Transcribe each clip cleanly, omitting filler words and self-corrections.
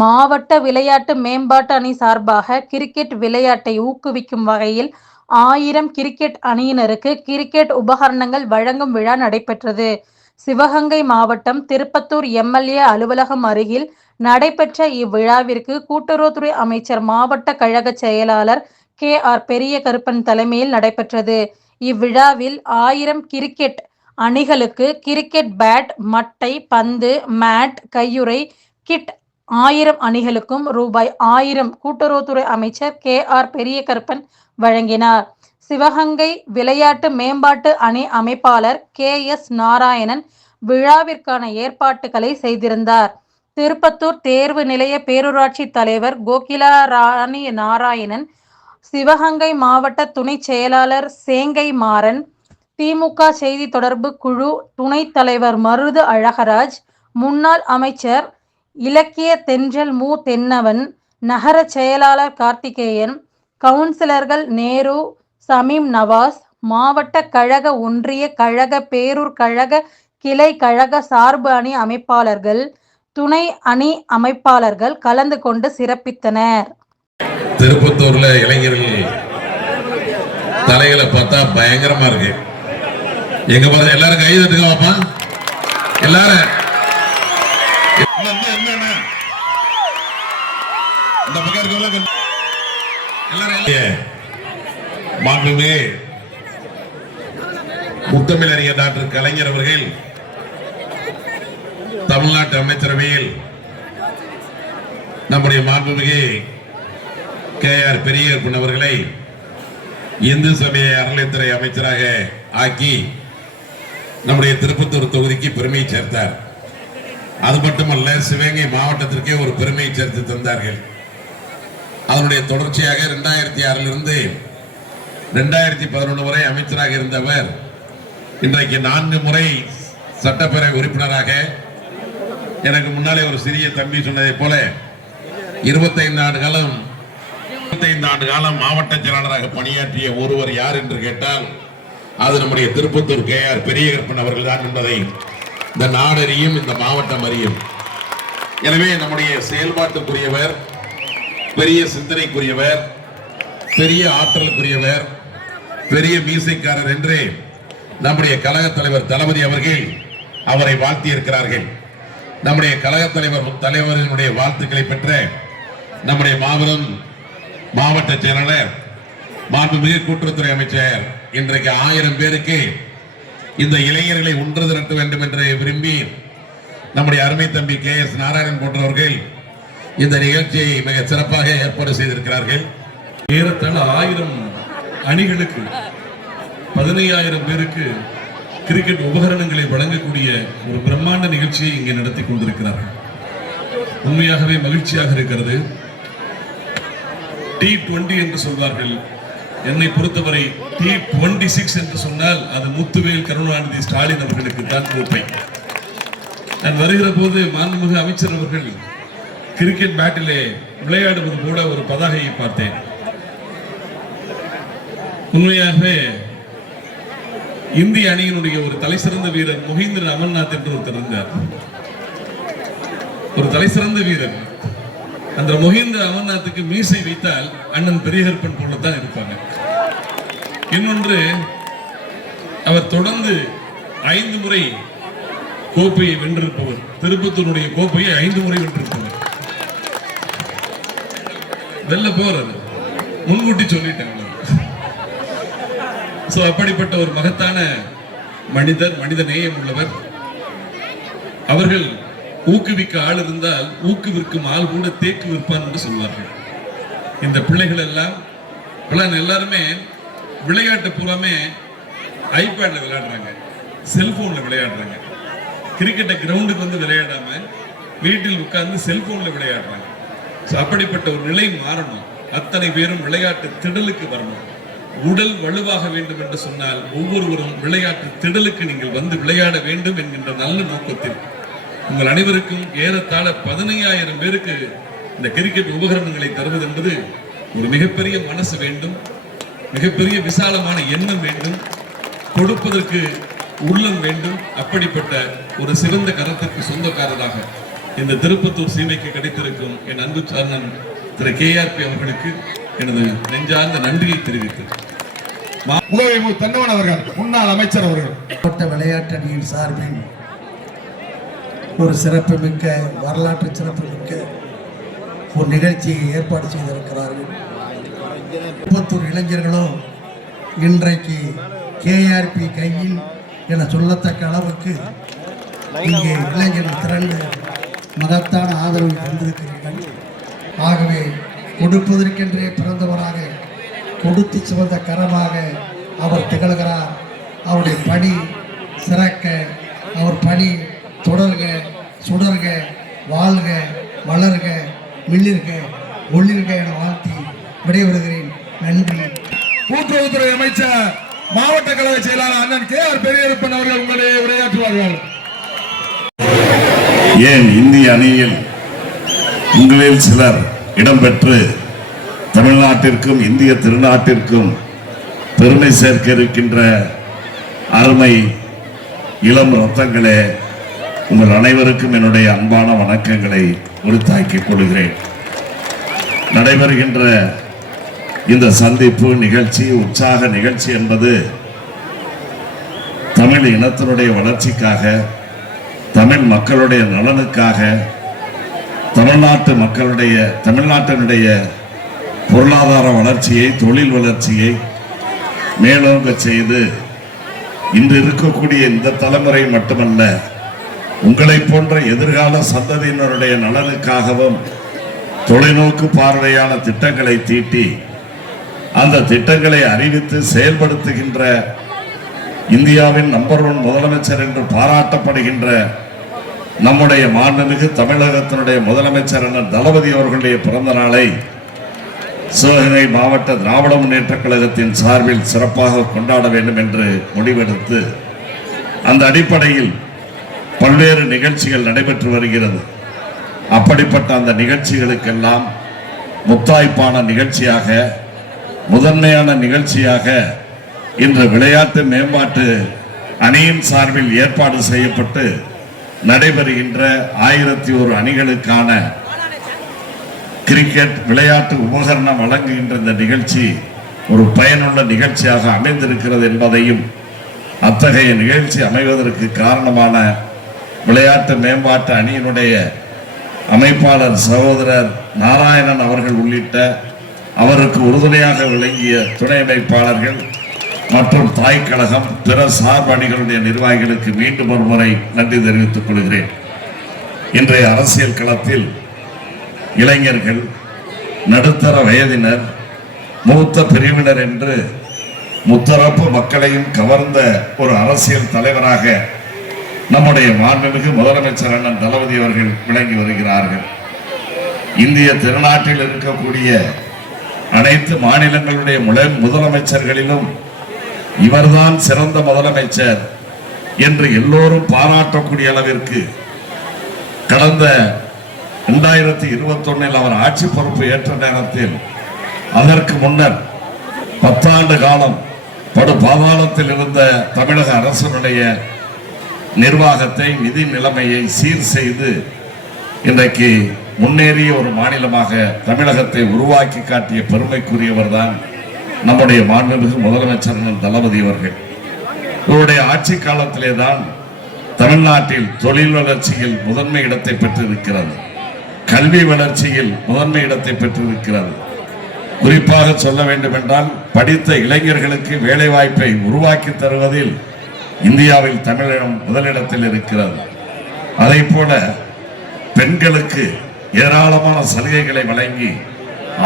மாவட்ட விளையாட்டு மேம்பாட்டு அணி சார்பாக கிரிக்கெட் விளையாட்டை ஊக்குவிக்கும் வகையில் 1000 கிரிக்கெட் அணியினருக்கு கிரிக்கெட் உபகரணங்கள் வழங்கும் விழா நடைபெற்றது. சிவகங்கை மாவட்டம் திருப்பத்தூர் எம்.எல்.ஏ. அலுவலகம் அருகில் நடைபெற்ற இவ்விழாவிற்கு கூட்டுறவுத்துறை அமைச்சர், மாவட்ட கழக செயலாளர் கே.ஆர். பெரியகருப்பன் தலைமையில் நடைபெற்றது. இவ்விழாவில் 1000 கிரிக்கெட் அணிகளுக்கு கிரிக்கெட் பேட், மட்டை, பந்து, மேட், கையுறை கிட், 1000 அணிகளுக்கும் ரூபாய் 1000 கூட்டுறவுத்துறை அமைச்சர் கே.ஆர். பெரியகருப்பன் வழங்கினார். சிவகங்கை விளையாட்டு மேம்பாட்டு அணி அமைப்பாளர் கே.எஸ். நாராயணன் விழாவிற்கான ஏற்பாட்டுகளை செய்திருந்தார். திருப்பத்தூர் தேர்வு நிலைய பேரூராட்சி தலைவர் கோகிலாராணி நாராயணன், சிவகங்கை மாவட்ட துணை செயலாளர் சேங்கை மாறன், தி.மு.க. செய்தி தொடர்பு குழு துணைத் தலைவர் மருது அழகராஜ், முன்னாள் அமைச்சர் இலக்கிய தென்றல் மு. தென்னவன், நகர செயலாளர் கார்த்திகேயன், கவுன்சிலர்கள் நேரு, சமீம் நவாஸ், மாவட்ட கழக, ஒன்றிய கழக, பேரூர் கழக, கிளை கழக சார்பு அணி அமைப்பாளர்கள், துணை அணி அமைப்பாளர்கள் கலந்து கொண்டு சிறப்பித்தனர். திருப்பத்தூர்ல இளைஞர்கள் தலைகளை பார்த்தா பயங்கரமா இருக்கு. எங்க பார்த்து எல்லாரும் கை தட்டுங்க பாப்பா. எல்லாரும் இந்த பக்கம் மாண்புமிகு முத்தமிழறிஞர் டாக்டர் கலைஞர் அவர்கள் தமிழ்நாட்டு அமைச்சரவையில் நம்முடைய மாண்புமிகு கே.ஆர். பெரியகருப்பன் அவர்களை இந்து சமய அறநிலையத்துறை அமைச்சராக ஆக்கி நம்முடைய திருப்பத்தூர் தொகுதிக்கு பெருமையை சேர்த்தார். அது மட்டுமல்ல, சிவகங்கை மாவட்டத்திற்கே ஒரு பெருமையை சேர்த்து தந்தார்கள். அதனுடைய தொடர்ச்சியாக 2006 2011 வரை அமைச்சராக இருந்தவர் இன்றைக்கு 4 முறை சட்டப்பேரவை உறுப்பினராக, எனக்கு முன்னாலே ஒரு சிறிய தம்பி சொன்னதை போல 25 ஆண்டு காலம் மாவட்ட செயலாளராக பணியாற்றிய ஒருவர் யார் என்று கேட்டால் அது நம்முடைய திருப்பத்தூர் கே.ஆர். பெரியகருப்பன் அவர்கள் தான் என்பதை இந்த நாடறியும், இந்த மாவட்டம் அறியும். எனவே நம்முடைய செயல்பாட்டுக்குரியவர், பெரிய சிந்தனைக்குரியவர், பெரிய ஆற்றலுக்குரியவர், பெரிய மீசைக்காரர் என்று நம்முடைய கழக தலைவர் தளபதி அவர்கள் அவரை வாழ்த்தி இருக்கிறார்கள். நம்முடைய கழக தலைவரினுடைய வாழ்த்துக்களை பெற்ற நம்முடைய மாபெரும் மாவட்ட செயலாளர், மாண்புமிகு கூட்டுறவுத்துறை அமைச்சர் இன்றைக்கு 1000 பேருக்கு இந்த இளைஞர்களை ஒன்று திரட்ட வேண்டும் என்று விரும்பி நம்முடைய அருமை தம்பி கே.எஸ். நாராயணன் போன்றவர்கள் இந்த நிகழ்ச்சியை மிக சிறப்பாக ஏற்பாடு செய்திருக்கிறார்கள். ஏறத்தாழ 1000 அணிகளுக்கு 15000 பேருக்கு கிரிக்கெட் உபகரணங்களை வழங்கக்கூடிய ஒரு பிரம்மாண்ட நிகழ்ச்சியை இங்கே நடத்தி கொண்டிருக்கிறார்கள். உண்மையாகவே மகிழ்ச்சியாக இருக்கிறது. T20 என்று சொல்வார்கள். என்னை பொறுத்தவரை T26 என்று சொன்னால் அது முத்துவேல் கருணாநிதி ஸ்டாலின் அவர்களுக்கு தான் கோப்பை. நான் வருகிற போது மாண்புமிகு அமைச்சர் அவர்கள் கிரிக்கெட் பேட்டிலே விளையாடுவது போல ஒரு பதாகையை பார்த்தேன். உண்மையாகவே இந்திய அணியினுடைய ஒரு தலைசிறந்த வீரர் மொஹிந்திர அமர்நாத் என்று ஒருத்தர் இருந்தார். ஒரு தலைசிறந்த வீரர். அந்த மொஹிந்திர அமர்நாத்துக்கு மீசை வைத்தால் அண்ணன் பெரியகருப்பன் போலத்தான் இருப்பாங்க. இன்னொன்று, அவர் தொடர்ந்து 5 முறை கோப்பையை வென்றிருப்பவர். திருப்பத்தூருடைய கோப்பையை 5 முறை வென்றிருப்பவர். வெல்ல போறது முன்கூட்டி சொல்லிட்டாங்க. அப்படிப்பட்ட ஒரு மகத்தான மனிதர், மனித நேயம் உள்ளவர். அவர்கள் ஊக்குவிக்க ஆள் இருந்தால் ஊக்குவிற்கும் ஆள் கூட தேக்கு விற்பான் என்று சொல்வார்கள். இந்த பிள்ளைகள் எல்லாம் எல்லாருமே விளையாட்டு பூராமே ஐபேட்ல விளையாடுறாங்க, செல்போன்ல விளையாடுறாங்க. கிரிக்கெட்டை கிரவுண்டுக்கு வந்து விளையாடாம வீட்டில் உட்கார்ந்து செல்போன்ல விளையாடுறாங்க. அப்படிப்பட்ட ஒரு நிலை மாறணும். அத்தனை பேரும் விளையாட்டு திடலுக்கு வரணும். உடல் வலுவாக வேண்டும் என்று சொன்னால் ஒவ்வொருவரும் விளையாட்டு திடலுக்கு நீங்கள் வந்து விளையாட வேண்டும் என்கின்ற நல்ல நோக்கத்தில் உங்கள் அனைவருக்கும் ஏறத்தாழ 15000 பேருக்கு இந்த கிரிக்கெட் உபகரணங்களை தருவது என்பது ஒரு மிகப்பெரிய மனசு வேண்டும், மிகப்பெரிய விசாலமான எண்ணம் வேண்டும், கொடுப்பதற்கு உள்ளம் வேண்டும். அப்படிப்பட்ட ஒரு சிறந்த கருத்துக்கு சொந்தக்காரராக இந்த திருப்பத்தூர் சீமைக்கு கிடைத்திருக்கும் என் அன்பு சார்ந்தன் திரு KRP அவர்களுக்கு எனது நெஞ்சார்ந்த நன்றியை தெரிவித்து தென்னவன் அவர்கள் முன்னாள் அமைச்சர் அவர்கள் மாவட்ட விளையாட்டு அணியின் சார்பில் ஒரு சிறப்புமிக்க வரலாற்று சிறப்புமிக்க ஒரு நிகழ்ச்சியை ஏற்பாடு செய்திருக்கிறார்கள். திருப்பத்தூர் இளைஞர்களும் இன்றைக்கு KRP கையில் என சொல்லத்தக்க அளவுக்கு இங்கே இளைஞர்கள் திரண்டு மகத்தான ஆதரவை தந்திருக்கிறார்கள். ஆகவே கொடுப்பதற்கென்றே பிறந்தவராக கொடுத்து சிவந்த கரமாக அவர் திகழ்கிறார். அவருடைய பணி சிறக்க, அவர் பணி தொடர்க, சுடர்க, வாழ்க, வளர்க, மிளிர்க, ஒளிர்க என வாழ்த்தி விடைபெறுகிறேன். நன்றி. கூட்டுறவுத்துறை அமைச்சர் மாவட்ட கழக செயலாளர் அண்ணன் KR பெரியப்பன் அவர்கள் உங்களை உரையாற்றுவார்கள். ஏன் இந்திய அணியில் உங்களில் சிலர் இடம்பெற்று தமிழ்நாட்டிற்கும் இந்திய திருநாட்டிற்கும் பெருமை சேர்க்க இருக்கின்ற அருமை இளம் ரத்தங்களே, உங்கள் அனைவருக்கும் என்னுடைய அன்பான வணக்கங்களை உரித்தாக்கிக் கொள்கிறேன். நடைபெறுகின்ற இந்த சந்திப்பு நிகழ்ச்சி, உற்சாக நிகழ்ச்சி என்பது தமிழ் இனத்தினுடைய வளர்ச்சிக்காக, தமிழ் மக்களுடைய நலனுக்காக, தமிழ்நாட்டினுடைய பொருளாதார வளர்ச்சியை, தொழில் வளர்ச்சியை மேலோங்க செய்து இன்று இருக்கக்கூடிய இந்த தலைமுறை மட்டுமல்ல, உங்களை போன்ற எதிர்கால சந்ததியினருடைய நலனுக்காகவும் தொலைநோக்கு பார்வையான திட்டங்களை தீட்டி அந்த திட்டங்களை அறிவித்து செயல்படுத்துகின்ற இந்தியாவின் நம்பர் 1 முதலமைச்சர் என்று பாராட்டப்படுகின்ற நம்முடைய மாண்புமிகு தமிழகத்தினுடைய முதலமைச்சர் தளபதி அவர்களுடைய பிறந்த நாளை சிவகங்கை மாவட்ட திராவிட முன்னேற்ற கழகத்தின் சார்பில் சிறப்பாக கொண்டாட வேண்டும் என்று முடிவெடுத்து அந்த அடிப்படையில் பல்வேறு நிகழ்ச்சிகள் நடைபெற்று வருகிறது. அப்படிப்பட்ட அந்த நிகழ்ச்சிகளுக்கெல்லாம் முத்தாய்ப்பான நிகழ்ச்சியாக, முதன்மையான நிகழ்ச்சியாக இன்று விளையாட்டு மேம்பாட்டு அணியின் சார்பில் ஏற்பாடு செய்யப்பட்டு நடைபெறுகின்ற 1001 அணிகளுக்கான கிரிக்கெட் விளையாட்டு உபகரணம் வழங்குகின்ற இந்த நிகழ்ச்சி ஒரு பயனுள்ள நிகழ்ச்சியாக அமைந்திருக்கிறது என்பதையும், அத்தகைய நிகழ்ச்சி அமைவதற்கு காரணமான விளையாட்டு மேம்பாட்டு அணியினுடைய அமைப்பாளர் சகோதரர் நாராயணன் அவர்கள் உள்ளிட்ட அவருக்கு உறுதுணையாக விளங்கிய துணை அமைப்பாளர்கள் மற்றும் தாய் கழகம், பிற சார்பு அணிகளுடைய நிர்வாகிகளுக்கு மீண்டும் ஒரு முறை நன்றி தெரிவித்துக் கொள்கிறேன். இன்றைய அரசியல் களத்தில் இளைஞர்கள், நடுத்தர வயதினர், மூத்த பிரிவினர் என்று முத்தரப்பு மக்களையும் கவர்ந்த ஒரு அரசியல் தலைவராக நம்முடைய மாண்புமிகு முதலமைச்சர் அண்ணன் தளபதி அவர்கள் விளங்கி வருகிறார்கள். இந்திய திருநாட்டில் இருக்கக்கூடிய அனைத்து மாநிலங்களுடைய முதலமைச்சர்களிலும் இவர்தான் சிறந்த முதலமைச்சர் என்று எல்லோரும் பாராட்டக்கூடிய அளவிற்கு கடந்த 2021 அவர் ஆட்சி பொறுப்பு ஏற்ற நேரத்தில், அதற்கு முன்னர் 10 ஆண்டு காலம் படு பாதாளத்தில் இருந்த தமிழக அரசினுடைய நிர்வாகத்தை, நிதி நிலைமையை சீர் செய்து இன்றைக்கு முன்னேறிய ஒரு மாநிலமாக தமிழகத்தை உருவாக்கி காட்டிய பெருமைக்குரியவர் தான் நம்முடைய மாண்புமிகு முதலமைச்சர் தளபதி அவர்கள். இவருடைய ஆட்சி காலத்திலே தான் தமிழ்நாட்டில் தொழில் வளர்ச்சியில் முதன்மை இடத்தை பெற்றிருக்கிறது, கல்வி வளர்ச்சியில் முதன்மை இடத்தை பெற்றிருக்கிறது. குறிப்பாக சொல்ல வேண்டும் என்றால், படித்த இளைஞர்களுக்கு வேலை வாய்ப்பை உருவாக்கி தருவதில் இந்தியாவில் தமிழகம் முதலிடத்தில் இருக்கிறது. அதை போல பெண்களுக்கு ஏராளமான சலுகைகளை வழங்கி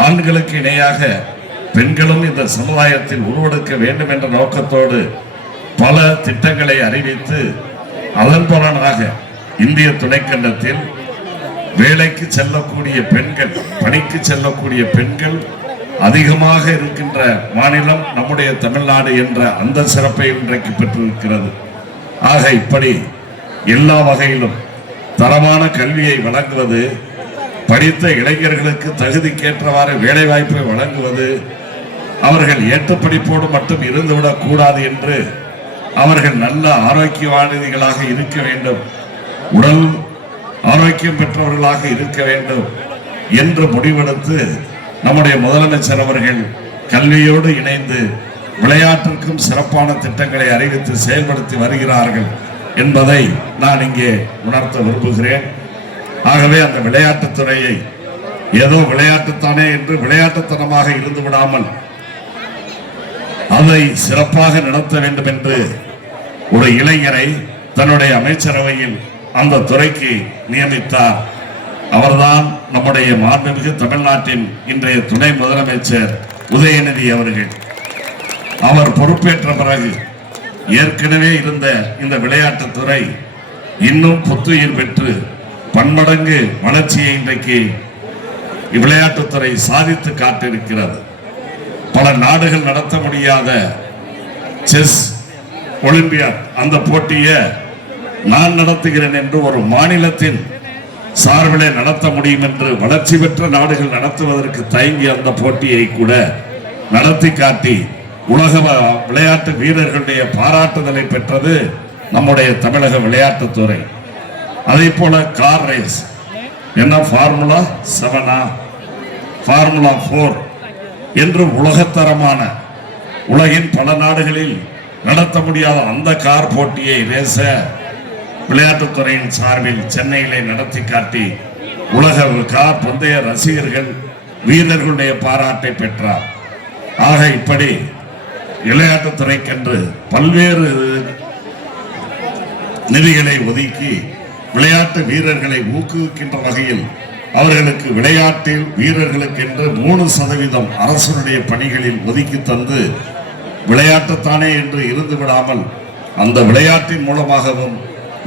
ஆண்களுக்கு இணையாக பெண்களும் இந்த சமுதாயத்தில் உருவெடுக்க வேண்டும் என்ற நோக்கத்தோடு பல திட்டங்களை அறிவித்து அதன் பலனாக இந்திய துணைக்கண்டத்தில் வேலைக்கு செல்லக்கூடிய பெண்கள், பணிக்கு செல்லக்கூடிய பெண்கள் அதிகமாக இருக்கின்ற மாநிலம் நம்முடைய தமிழ்நாடு என்ற அந்த சிறப்பை இன்றைக்கு பெற்றிருக்கிறது. ஆக இப்படி எல்லா வகையிலும் தரமான கல்வியை வழங்குவது, படித்த இளைஞர்களுக்கு தகுதிக்கேற்றவாறு வேலை வாய்ப்பை வழங்குவது, அவர்கள் ஏற்றுப்படிப்போடு மட்டும் இருந்துவிடக் கூடாது என்று அவர்கள் நல்ல ஆரோக்கியவாதிகளாக இருக்க வேண்டும், உடல் ஆரோக்கியம் பெற்றவர்களாக இருக்க வேண்டும் என்று முடிவெடுத்து நம்முடைய முதலமைச்சர் அவர்கள் கல்வியோடு இணைந்து விளையாட்டிற்கும் சிறப்பான திட்டங்களை அறிவித்து செயல்படுத்தி வருகிறார்கள் என்பதை நான் இங்கே உணர்த்த விரும்புகிறேன். ஆகவே அந்த விளையாட்டுத் துறையை ஏதோ விளையாட்டுத்தானே என்று விளையாட்டுத்தனமாக இருந்து விடாமல் அதை சிறப்பாக நடத்த வேண்டும் என்று ஒரு இளைஞரை தன்னுடைய அமைச்சரவையில் அந்த துறைக்கு நியமித்தார். அவர்தான் நம்முடைய மாண்புமிகு தமிழ்நாட்டின் இன்றைய துணை முதலமைச்சர் உதயநிதி அவர்கள். அவர் பொறுப்பேற்ற பிறகு ஏற்கனவே இருந்த இந்த விளையாட்டுத்துறை இன்னும் புத்துயிர் பெற்று பன்மடங்கு வளர்ச்சியை இன்றைக்கு விளையாட்டுத்துறை சாதித்து காட்டியிருக்கிறது. பல நாடுகள் நடத்த முடியாத செஸ் ஒலிம்பியாட் அந்த போட்டியை நான் நடத்துகிறேன் என்று ஒரு மாநிலத்தின் சார்பிலே நடத்த முடியும் என்று வளர்ச்சி பெற்ற நாடுகள் நடத்துவதற்கு தயங்கிய அந்த போட்டியை கூட நடத்தி காட்டி உலக விளையாட்டு வீரர்களுடைய பாராட்டுதலை பெற்றது நம்முடைய தமிழக விளையாட்டுத்துறை. அதே போல கார் ரேஸ் என்ன ஃபார்முலா 7 ஃபார்முலா 4 என்று உலகத்தரமான உலகின் பல நாடுகளில் நடத்த முடியாத அந்த கார் போட்டியை ரேச விளையாட்டுத்துறையின் சார்பில் சென்னையிலே நடத்தி காட்டி உலக கார் பந்தய ரசிகர்கள் வீரர்களுடைய பாராட்டை பெற்றார். ஆக இப்படி விளையாட்டுத்துறைக்கென்று பல்வேறு நிதிகளை ஒதுக்கி விளையாட்டு வீரர்களை ஊக்குவிக்கின்ற வகையில் அவர்களுக்கு விளையாட்டில் வீரர்களுக்கு என்று 3% அரசுடைய பணிகளில் ஒதுக்கி தந்து விளையாட்டுத்தானே என்று இருந்து விடாமல் அந்த விளையாட்டின் மூலமாகவும்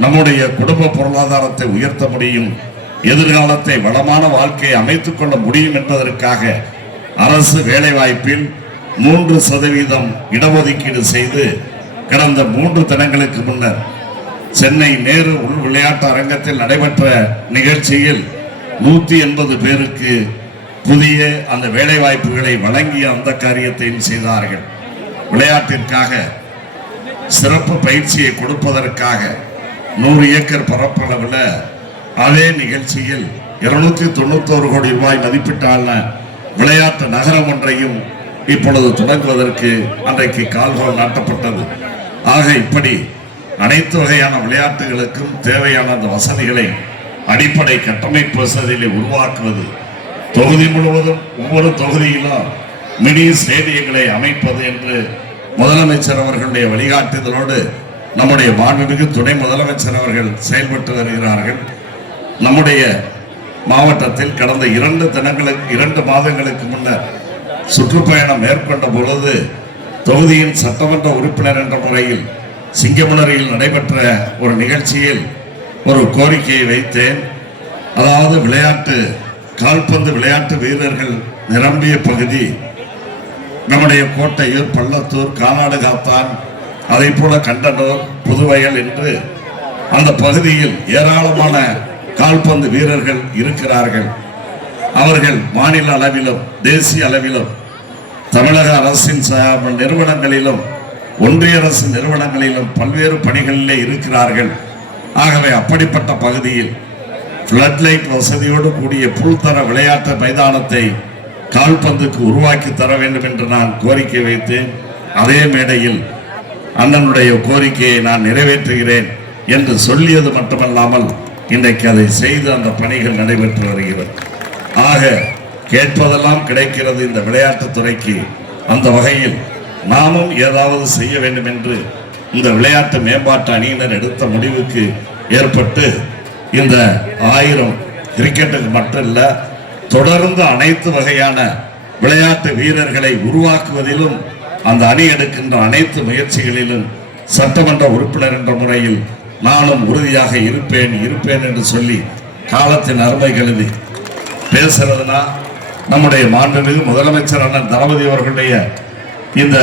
நம்முடைய குடும்ப பொருளாதாரத்தை உயர்த்த முடியும், எதிர்காலத்தை வளமான வாழ்க்கையை அமைத்துக் கொள்ள முடியும் என்பதற்காக அரசு வேலைவாய்ப்பில் 3% இடஒதுக்கீடு செய்து கடந்த 3 தினங்களுக்கு முன்னர் சென்னை நேரு உள் விளையாட்டு அரங்கத்தில் நடைபெற்ற நிகழ்ச்சியில் 180 பேருக்கு புதிய அந்த வேலை வாய்ப்புகளை வழங்கிய அந்த காரியத்தையும் செய்தார்கள். விளையாட்டிற்காக சிறப்பு பயிற்சியை கொடுப்பதற்காக 100 ஏக்கர் பரப்பளவில் அதே நிகழ்ச்சியில் 291 கோடி ரூபாய் மதிப்பீட்டான விளையாட்டு நகரம் ஒன்றையும் இப்பொழுது தொடங்குவதற்கு அன்றைக்கு கால்கோல் நாட்டப்பட்டது. ஆக இப்படி அனைத்து வகையான விளையாட்டுகளுக்கும் தேவையான அந்த வசதிகளை அடிப்படை கட்டமைப்பு வசதிகளை உருவாக்குவது, தொகுதி முழுவதும் ஒவ்வொரு தொகுதியிலும் மினி ஸ்டேடியங்களை அமைப்பது என்று முதலமைச்சர் அவர்களுடைய வழிகாட்டுதலோடு நம்முடைய மாண்புமிகு துணை முதலமைச்சர் அவர்கள் செயல்பட்டு வருகிறார்கள். நம்முடைய மாவட்டத்தில் கடந்த 2 மாதங்களுக்கு முன்னர் சுற்றுப்பயணம் மேற்கொண்ட பொழுது தொகுதியின் சட்டமன்ற உறுப்பினர் என்ற முறையில் சிங்கமுனரியில் நடைபெற்ற ஒரு நிகழ்ச்சியில் ஒரு கோரிக்கையை வைத்தேன். அதாவது கால்பந்து விளையாட்டு வீரர்கள் நிரம்பிய பகுதி நம்முடைய கோட்டையூர், பள்ளத்தூர், கானாடு காத்தான், அதே போல கண்டனூர், புதுவயல் என்று அந்த பகுதியில் ஏராளமான கால்பந்து வீரர்கள் இருக்கிறார்கள். அவர்கள் மாநில அளவிலும் தேசிய அளவிலும் தமிழக அரசின் நிறுவனங்களிலும் ஒன்றிய அரசு நிறுவனங்களிலும் பல்வேறு பணிகளிலே இருக்கிறார்கள். ஆகவே அப்படிப்பட்ட பகுதியில் பிளட் லைட் வசதியோடு கூடிய புல்தர விளையாட்டு மைதானத்தை கால்பந்துக்கு உருவாக்கி தர வேண்டும் என்று நான் கோரிக்கை வைத்தேன். அதே மேடையில் அண்ணனுடைய கோரிக்கையை நான் நிறைவேற்றுகிறேன் என்று சொல்லியது மட்டுமல்லாமல் இன்றைக்கு அதை செய்து அந்த பணிகள் நடைபெற்று வருகிறது. ஆக கேட்பதெல்லாம் கிடைக்கிறது இந்த விளையாட்டுத் துறைக்கு. அந்த வகையில் நாமும் ஏதாவது செய்ய வேண்டும் என்று இந்த விளையாட்டு மேம்பாட்டு அணியினர் எடுத்த முடிவுக்கு ஏற்பட்டு இந்த 1000 கிரிக்கெட்டுக்கு மட்டும் இல்ல, தொடர்ந்து அனைத்து வகையான விளையாட்டு வீரர்களை உருவாக்குவதிலும் அந்த அணி எடுக்கின்ற அனைத்து முயற்சிகளிலும் சட்டமன்ற உறுப்பினர் என்ற முறையில் நானும் உறுதியாக இருப்பேன் என்று சொல்லி காலத்தின் அருமை கருதி பேசுறதுனா நம்முடைய மாண்புமிகு முதலமைச்சர் அண்ணன் தளபதி அவர்களுடைய இந்த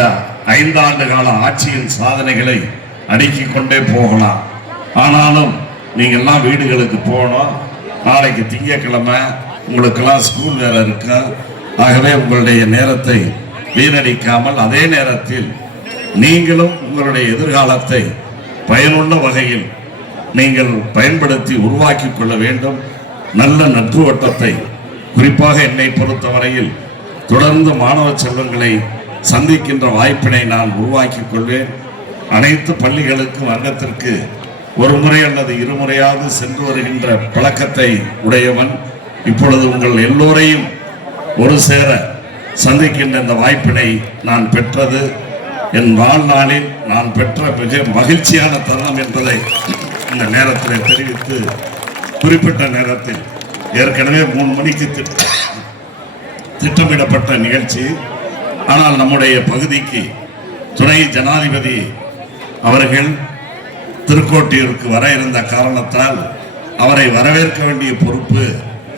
5 ஆண்டு கால ஆட்சியின் சாதனைகளை அடுக்கிக் கொண்டே போகலாம். ஆனாலும் நீங்கள்லாம் வீடுகளுக்கு போகணும். நாளைக்கு திங்கட்கிழமை உங்களுக்கெல்லாம் ஸ்கூல் வேற இருக்கு. ஆகவே உங்களுடைய நேரத்தை வீணடிக்காமல் அதே நேரத்தில் நீங்களும் உங்களுடைய எதிர்காலத்தை பயனுள்ள வகையில் நீங்கள் பயன்படுத்தி உருவாக்கி கொள்ள வேண்டும். நல்ல நட்பு வட்டத்தை, குறிப்பாக என்னை பொறுத்தவரையில் தொடர்ந்து மாணவ செல்வங்களை சந்திக்கின்ற வாய்ப்பினை நான் உருவாக்கி கொள்வேன். அனைத்து பள்ளிகளுக்கும் வருடத்திற்கு ஒரு முறை அல்லது இருமுறையாவது சென்று வருகின்ற பழக்கத்தை உடையவன். இப்பொழுது உங்கள் எல்லோரையும் ஒரு சேர சந்திக்கின்ற இந்த வாய்ப்பினை நான் பெற்றது என் வாழ்நாளில் நான் பெற்ற மிக மகிழ்ச்சியான தருணம் என்பதை இந்த நேரத்தில் தெரிவித்து, குறிப்பிட்ட நேரத்தில் ஏற்கனவே 3 மணிக்கு திட்டமிடப்பட்ட நிகழ்ச்சி, ஆனால் நம்முடைய பகுதிக்கு துணை ஜனாதிபதி அவர்கள் திருக்கோட்டியூருக்கு வர இருந்த காரணத்தால் அவரை வரவேற்க வேண்டிய பொறுப்பு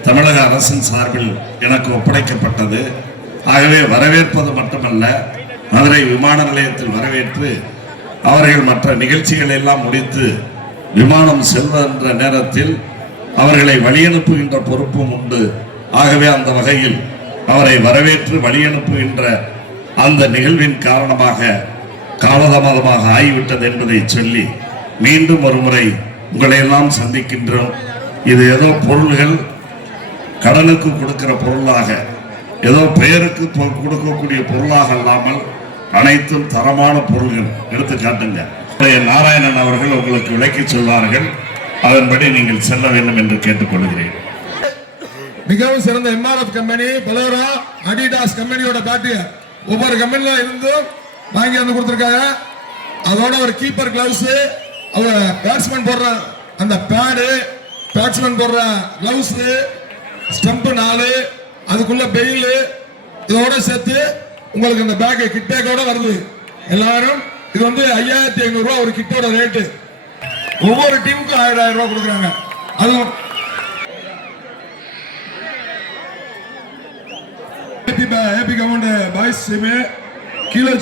தமிழக அரசின் சார்பில் எனக்கு ஒப்படைக்கப்பட்டது. ஆகவே வரவேற்பது மட்டுமல்ல, மதுரை விமான நிலையத்தில் வரவேற்று அவர்கள் மற்ற நிகழ்ச்சிகள் எல்லாம் முடித்து விமானம் செல்கின்ற நேரத்தில் அவர்களை வழியனுப்புகின்ற பொறுப்பும் உண்டு. ஆகவே அந்த வகையில் அவரை வரவேற்று வழியனுப்புகின்ற அந்த நிகழ்வின் காரணமாக காலதாமதமாக ஆகிவிட்டது என்பதை சொல்லி மீண்டும் ஒரு முறை உங்களை எல்லாம் சந்திக்கின்றோம். இது ஏதோ பொருள்கள் கடனுக்கு கொடுக்கிற பொருளாக, ஏதோ பெயருக்கு கொடுக்கக்கூடிய பொருளாக அல்லாமல் அனைத்தும் தரமான பொருள்கள். எடுத்துக்காட்டுங்க, நாராயணன் அவர்கள் உங்களுக்கு விளக்கி சொல்வார்கள். அதன்படி நீங்கள் செல்ல வேண்டும் என்று கேட்டுக்கொள்கிறேன். மிகவும் சிறந்த எம்ஆர்எஃப் கம்பெனி, பலோரா, அடிடாஸ் கம்பெனியோட பேட்டு ஒவ்வொரு கம்பெனில இருந்தும் வாங்கி வந்து கொடுத்துருக்காங்க. அதோட ஒரு கீப்பர் கிளவுஸ், அவங்க பேட்ஸ்மேன் போடுற அந்த பேடு, பேட்ஸ்மேன் போடுற கிளவுஸ், ஸ்டம்ப் 4, அதுக்குள்ள பெயில், இதோட சேர்த்து உங்களுக்கு அந்த பேக் கிட் பேக்கோட வருது. எல்லாரும் இது வந்து 5500 ரூபாய் ஒரு கிட்டோட ரேட்டு. ஒவ்வொரு டீமுக்கும் 1000 ரூபாய் கொடுக்குறாங்க. அதுவும் ஏபி கவர்மெண்ட் பாய்ஸ் கீழே